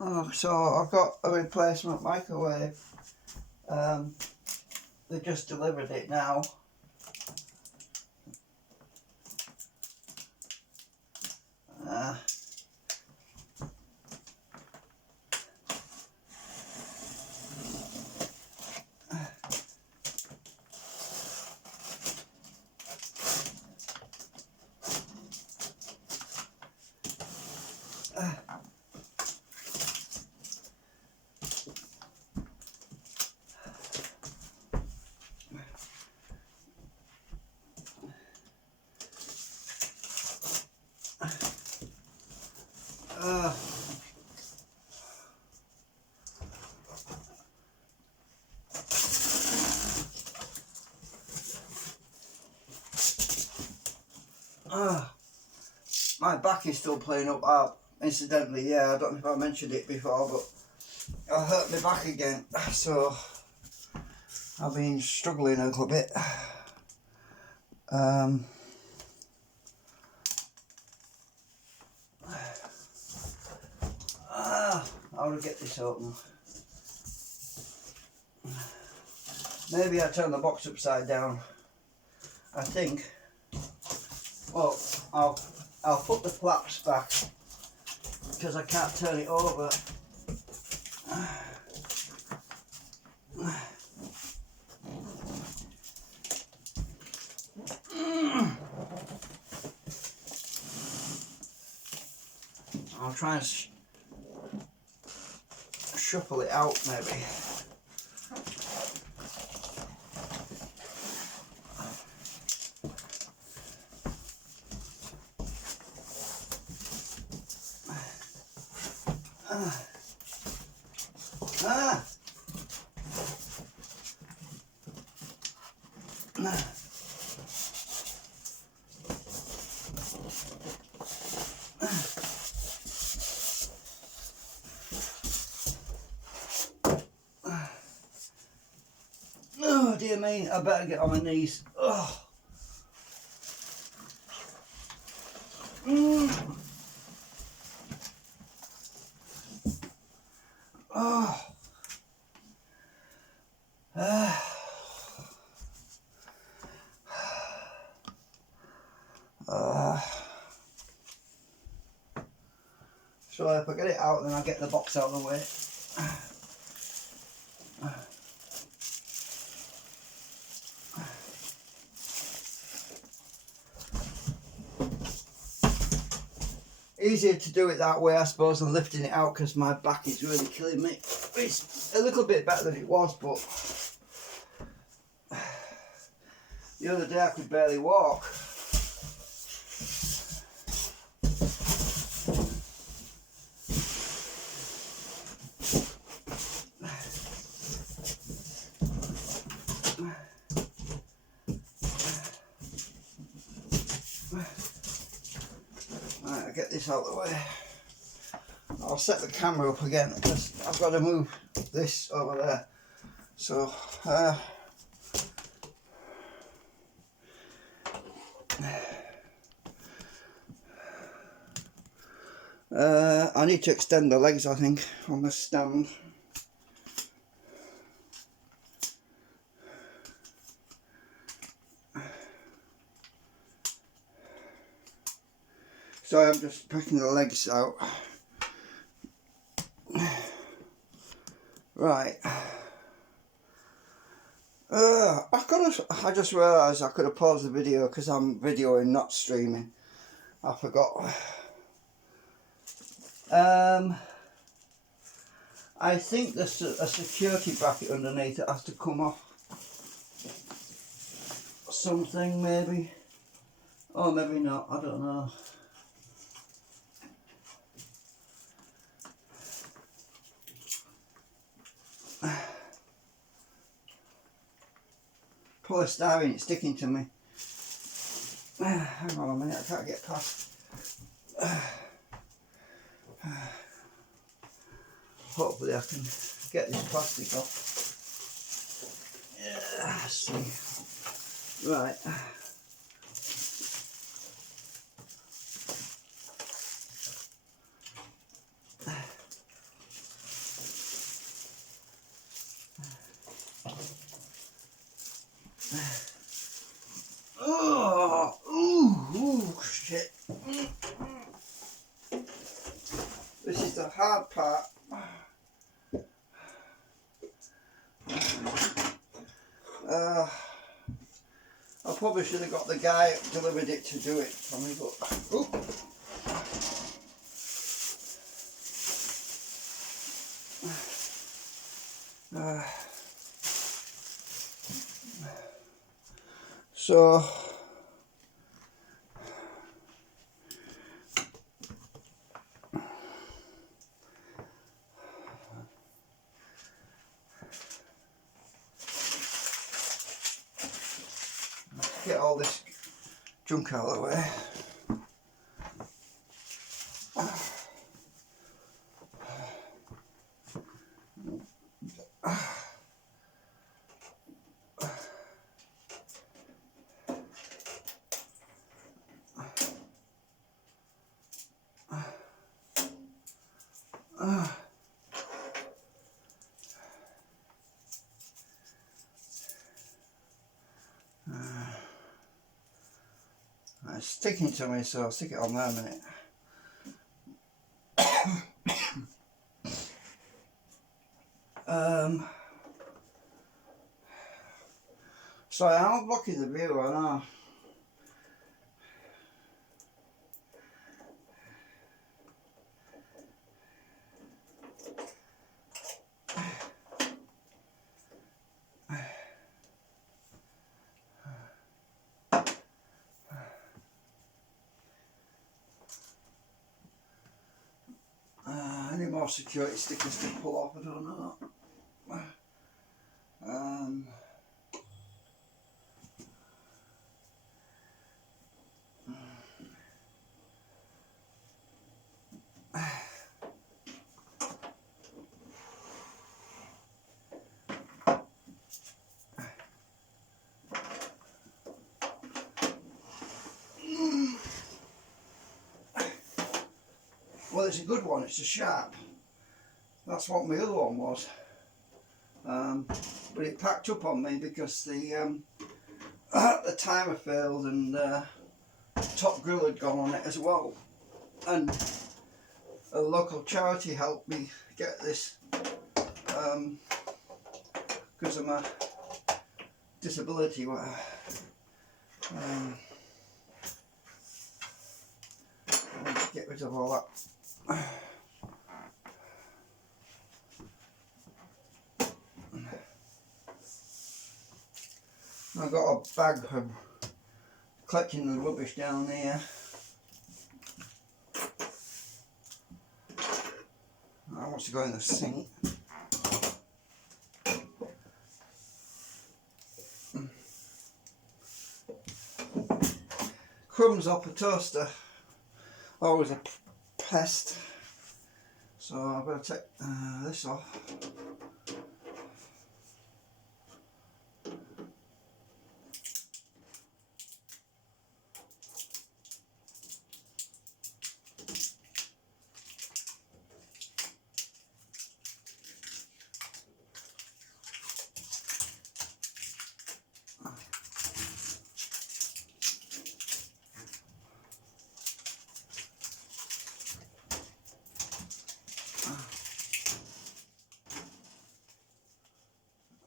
Oh, so I've got a replacement microwave. They just delivered it now. Uh, uh, uh, my back is still playing up. Incidentally, yeah, I don't know if I mentioned it before, but I hurt my back again, so I've been struggling a little bit. How to get this open? Maybe I turn the box upside down. I think. Well, I'll put the flaps back because I can't turn it over. I'll try and shuffle it out maybe. Oh dear me, I better get on my knees. Oh. Oh. So if I get it out, then I'll get the box out of the way. Easier to do it that way, I suppose, than lifting it out because my back is really killing me. It's a little bit better than it was, but the other day I could barely walk. Right, I'll get this out of the way. I'll set the camera up again because I've got to move this over there. So, I need to extend the legs, I think, on the stand. So I'm just picking the legs out. Right. I just realised I could have paused the video because I'm videoing, not streaming. I forgot. I think there's a security bracket underneath it has to come off. Something maybe. Or maybe not, I don't know. Polystyrene, it's sticking to me. Hang on a minute, I can't get past. Hopefully I can get this plastic off. Yeah, let's see. Right. Oh, ooh, shit. This is the hard part. I probably should have got the guy that delivered it to do it for me, but so get all this junk out of the way. It's sticking to me, so I'll stick it on there a minute. Sorry, I'm blocking the view, I know. Any more security stickers to pull off? I don't know. Well, it's a good one. It's a Sharp. That's what my other one was. But it packed up on me because the timer failed and top grill had gone on it as well. And a local charity helped me get this because of my disability. Get rid of all that. I've got a bag from collecting the rubbish down here. I want to go in the sink. Crumbs off a toaster, always a pest. So I've got to take this off.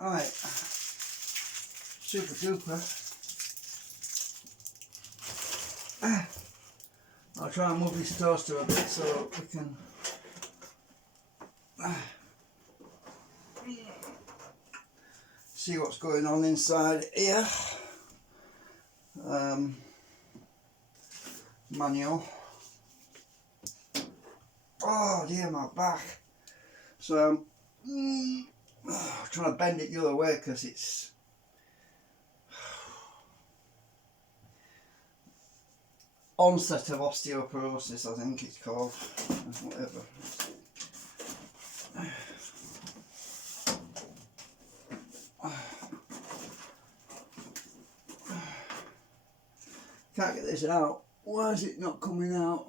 Alright, super duper. I'll try and move this toaster a bit so we can see what's going on inside here. Manual. Oh dear, my back. So I'm trying to bend it the other way because it's onset of osteoporosis, I think it's called, whatever. Can't get this out. Why is it not coming out?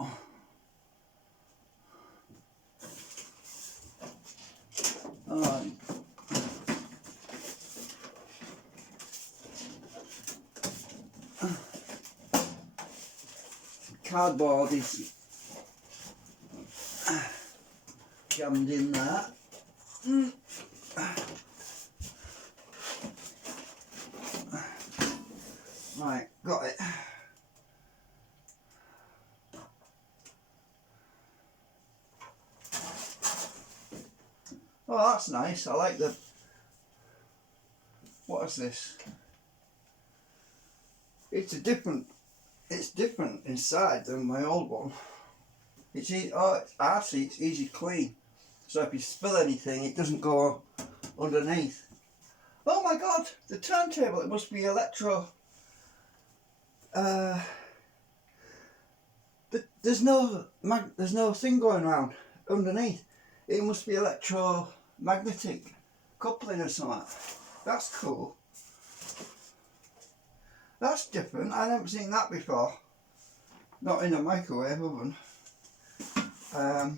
cardboard is jammed in there. Right, got it. Oh, that's nice. I like the... What is this? It's different inside than my old one. It's easy, actually it's easy to clean. So if you spill anything, it doesn't go underneath. Oh my God, the turntable, it must be electro. There's no thing going around underneath. It must be electromagnetic coupling or something. That's cool. That's different. I haven't seen that before. Not in a microwave oven. Oh,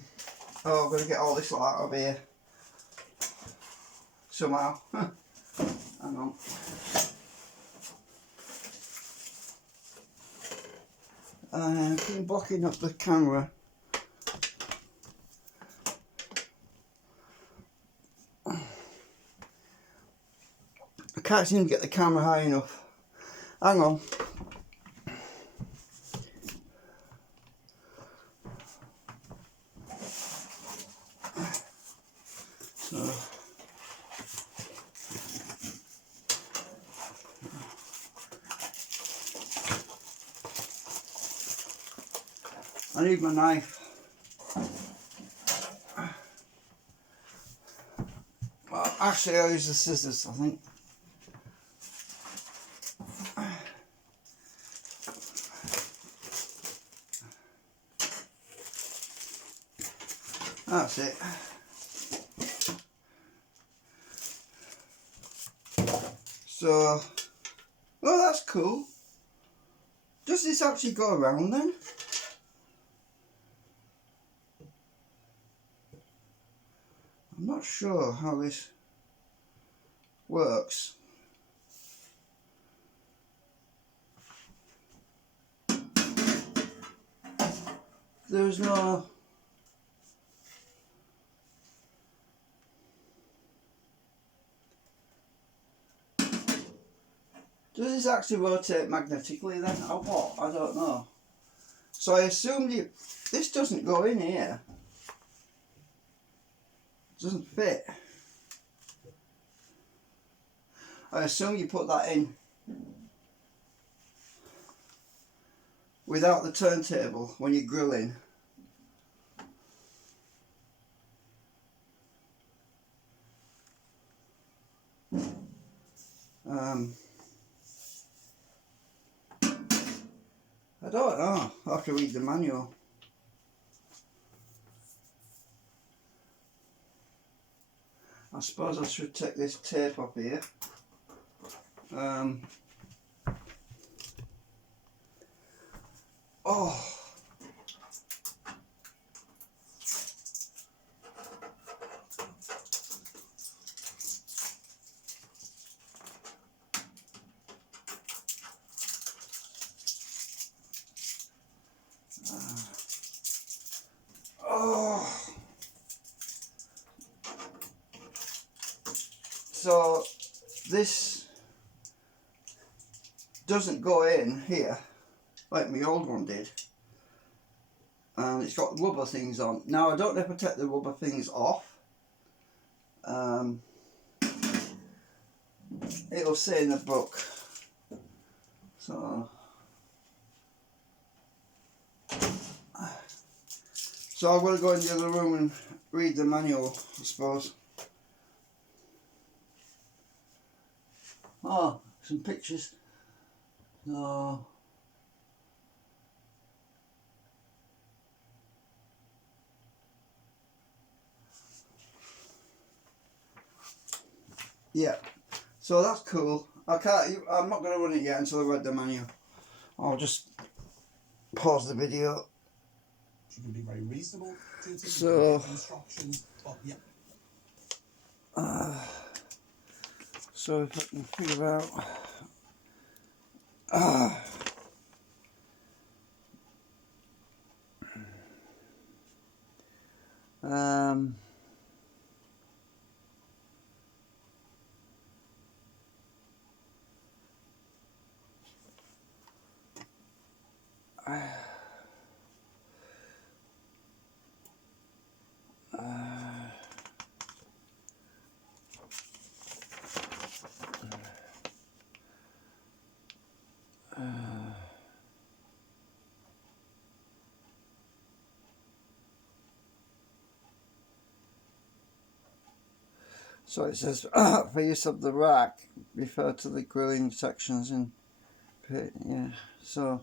I'm going to get all this lot out of here somehow. Hang on. Keep blocking up the camera. I can't seem to get the camera high enough. Hang on. So. I need my knife. Well, actually I'll use the scissors, I think. That's it. So, oh, that's cool. Does this actually go around then? I'm not sure how this works. There's no... Does this actually rotate magnetically then, or what? I don't know. So I assume this doesn't go in here. It doesn't fit. I assume you put that in without the turntable when you're grilling. I don't know. I'll have to read the manual. I suppose I should take this tape off here. Oh. Oh. So this doesn't go in here like my old one did, and it's got rubber things on. Now I don't know if I take the rubber things off. It'll say in the book. So I'm going to go in the other room and read the manual, I suppose. Oh, some pictures. No. Yeah. So that's cool. I'm not going to run it yet until I read the manual. I'll just pause the video. She can be very reasonable to So, instructions, but yeah. So if I can figure out. Um, so it says, for use of the rack, refer to the grilling sections in, yeah, so,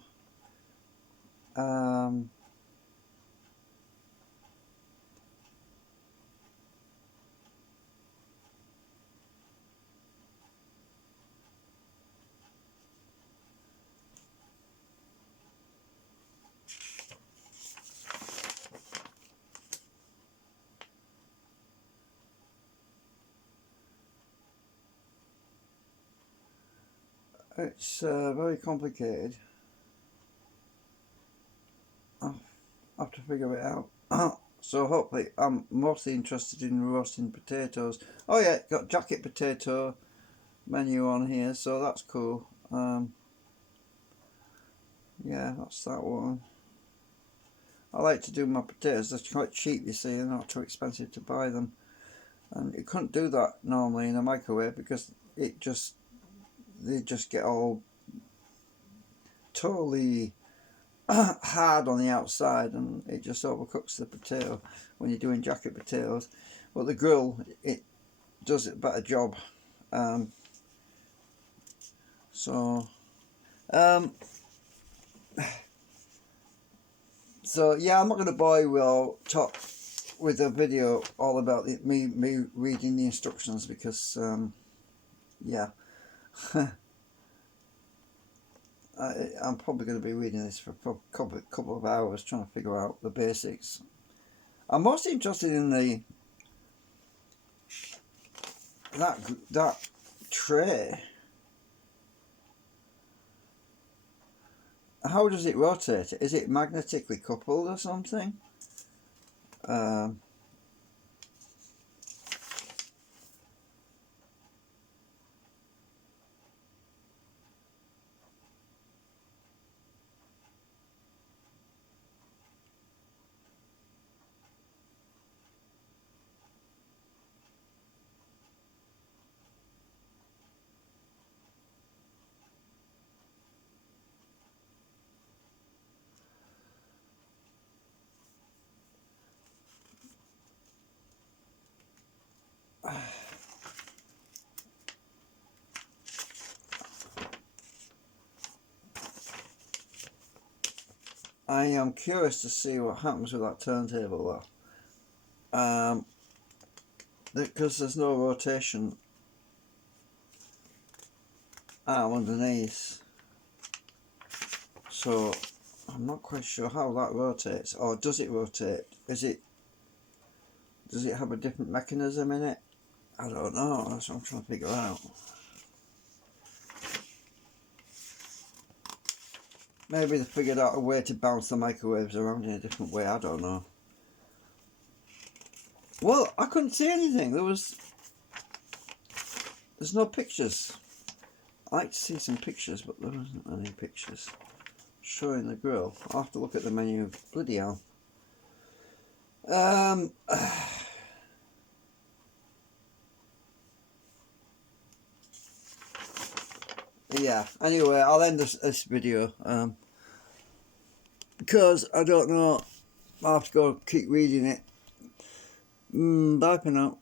it's very complicated. I'll have to figure it out. So hopefully, I'm mostly interested in roasting potatoes. Oh yeah, got jacket potato menu on here, so that's cool. Yeah, that's that one. I like to do my potatoes. They're quite cheap, you see, they're not too expensive to buy them. And you couldn't do that normally in a microwave because they just get all totally hard on the outside, and it just overcooks the potato when you're doing jacket potatoes. But the grill, it does a better job. So yeah, I'm not going to bore you with a video all about me reading the instructions because yeah. I'm probably going to be reading this for a couple of hours trying to figure out the basics. I'm most interested in that tray. How does it rotate? Is it magnetically coupled or something? I am curious to see what happens with that turntable though. Because there's no rotation arm underneath, so I'm not quite sure how that rotates. Or does it rotate? Does it have a different mechanism in it? I don't know. That's what I'm trying to figure out. Maybe they figured out a way to bounce the microwaves around in a different way. I don't know. Well, I couldn't see anything. There's no pictures. I like to see some pictures, but there wasn't any pictures showing the grill. I'll have to look at the menu. Bloody hell. Yeah, anyway, I'll end this video because I don't know. I'll have to go keep reading it. Bye for now.